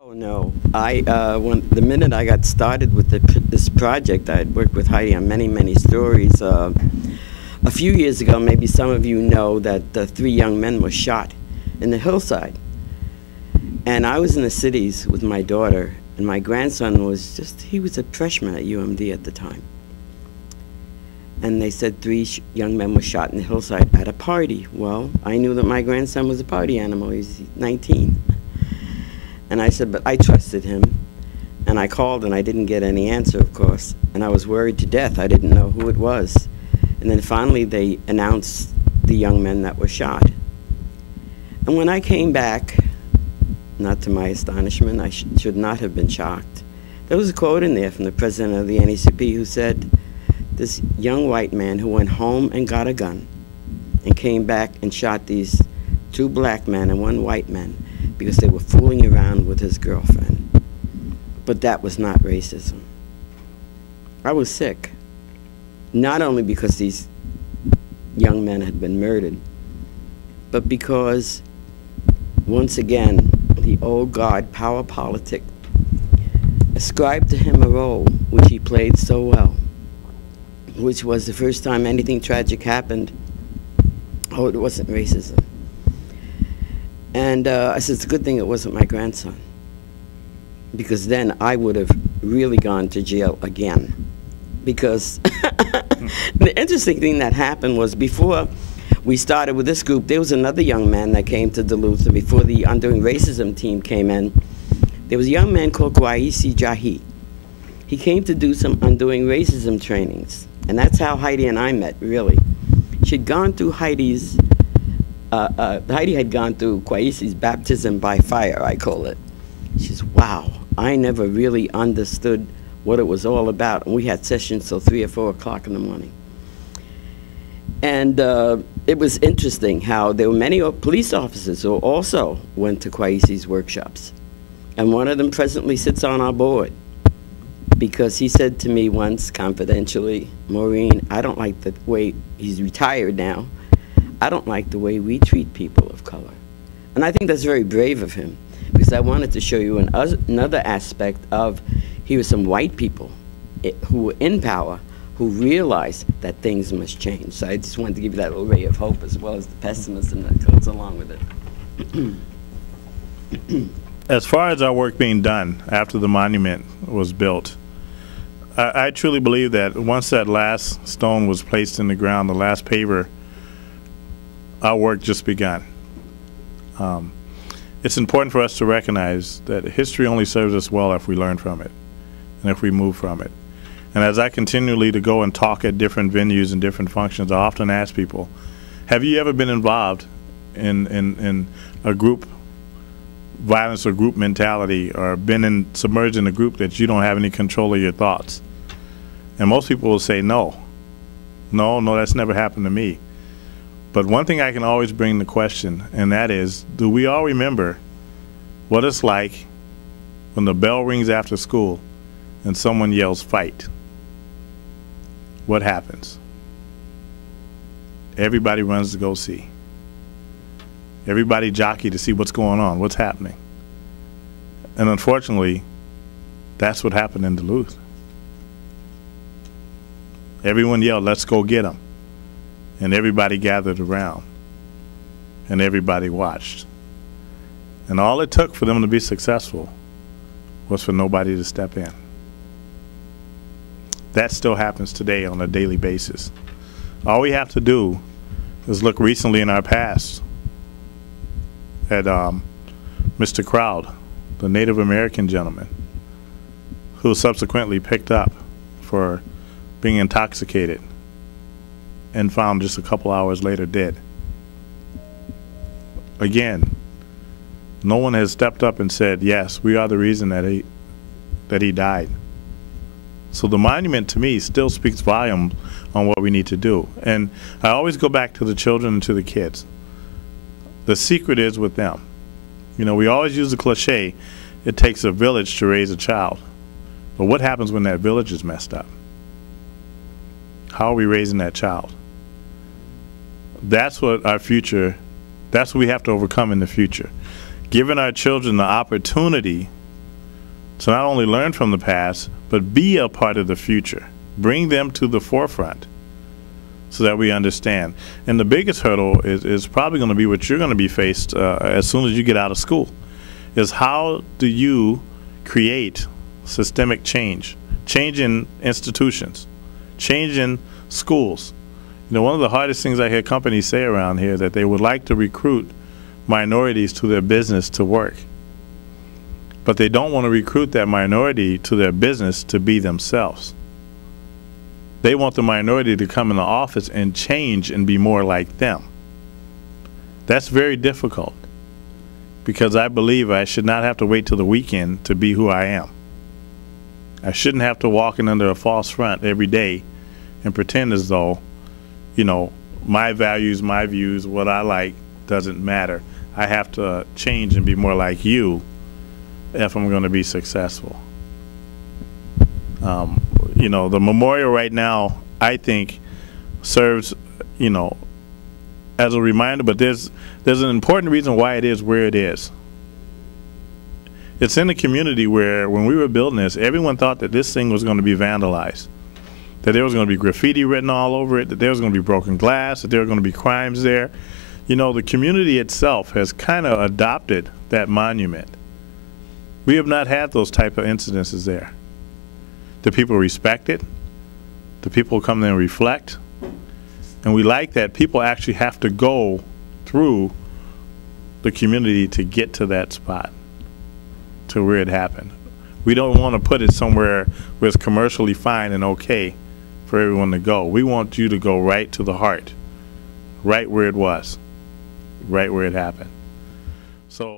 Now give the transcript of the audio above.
Oh no, when the minute I got started with this project, I had worked with Heidi on many stories. A few years ago, maybe some of you know that 3 young men were shot in the hillside. And I was in the cities with my daughter, and my grandson he was a freshman at UMD at the time. And they said 3 young men were shot in the hillside at a party. Well, I knew that my grandson was a party animal. He's 19. And I said, but I trusted him. And I called and I didn't get any answer, of course. And I was worried to death. I didn't know who it was. And then finally they announced the young men that were shot. And when I came back, not to my astonishment, I should not have been shocked. There was a quote in there from the president of the NAACP who said, this young white man who went home and got a gun and came back and shot these 2 black men and 1 white man because they were fooling around with his girlfriend. But that was not racism. I was sick, not only because these young men had been murdered, but because, once again, the old guard power politic ascribed to him a role which he played so well, which was the first time anything tragic happened, oh, it wasn't racism. And I said, it's a good thing it wasn't my grandson, because then I would have really gone to jail again. Because the interesting thing that happened was before we started with this group, there was another young man that came to Duluth, and before the Undoing Racism team came in, there was a young man called Kwaisi Jahi. He came to do some Undoing Racism trainings, and that's how Heidi and I met, really. She'd gone through Heidi had gone through Kwaisi's baptism by fire, I call it. She says, wow, I never really understood what it was all about. And we had sessions till 3 or 4 o'clock in the morning. And it was interesting how there were many police officers who also went to Kwaisi's workshops. And one of them presently sits on our board, because he said to me once, confidentially, Maureen, I don't like the way, he's retired now, I don't like the way we treat people of color. And I think that's very brave of him, because I wanted to show you another aspect of, here were some white people who were in power, who realized that things must change. So I just wanted to give you that little ray of hope, as well as the pessimism that goes along with it. As far as our work being done after the monument was built, I truly believe that once that last stone was placed in the ground, the last paver, our work just begun. It's important for us to recognize that history only serves us well if we learn from it and if we move from it. And as I continually to go and talk at different venues and different functions, I often ask people, have you ever been involved in a group violence or group mentality, or been submerged in a group that you don't have any control of your thoughts? And most people will say, no, that's never happened to me. But one thing I can always bring the question, and that is, do we all remember what it's like when the bell rings after school and someone yells, fight? What happens? Everybody runs to go see. Everybody jockey to see what's going on, what's happening. And unfortunately, that's what happened in Duluth. Everyone yelled, let's go get them. And everybody gathered around. And everybody watched. And all it took for them to be successful was for nobody to step in. That still happens today on a daily basis. All we have to do is look recently in our past at Mr. Crowd, the Native American gentleman, who was subsequently picked up for being intoxicated and found just a couple hours later dead. Again, no one has stepped up and said, yes, we are the reason that he died. So the monument, to me, still speaks volumes on what we need to do. And I always go back to the children and to the kids. The secret is with them. You know, we always use the cliche, it takes a village to raise a child. But what happens when that village is messed up? How are we raising that child? That's what our future, that's what we have to overcome in the future. Giving our children the opportunity So not only learn from the past, but be a part of the future. Bring them to the forefront so that we understand. And the biggest hurdle is probably going to be what you're going to be faced as soon as you get out of school, is how do you create systemic change in institutions, change in schools. You know, one of the hardest things I hear companies say around here, that they would like to recruit minorities to their business to work, but they don't want to recruit that minority to their business to be themselves. They want the minority to come in the office and change and be more like them. That's very difficult, because I believe I should not have to wait till the weekend to be who I am. I shouldn't have to walk in under a false front every day and pretend as though, you know, my values, my views, what I like doesn't matter. I have to change and be more like you if I'm going to be successful. You know, the memorial right now, I think, serves, you know, as a reminder, but there's an important reason why it is where it is. It's in a community where, when we were building this, everyone thought that this thing was going to be vandalized, that there was going to be graffiti written all over it, that there was going to be broken glass, that there were going to be crimes there. You know, the community itself has kind of adopted that monument. We have not had those type of incidences there. The people respect it. The people come there and reflect. And we like that people actually have to go through the community to get to that spot, to where it happened. We don't want to put it somewhere where it's commercially fine and okay for everyone to go. We want you to go right to the heart, right where it was, right where it happened. So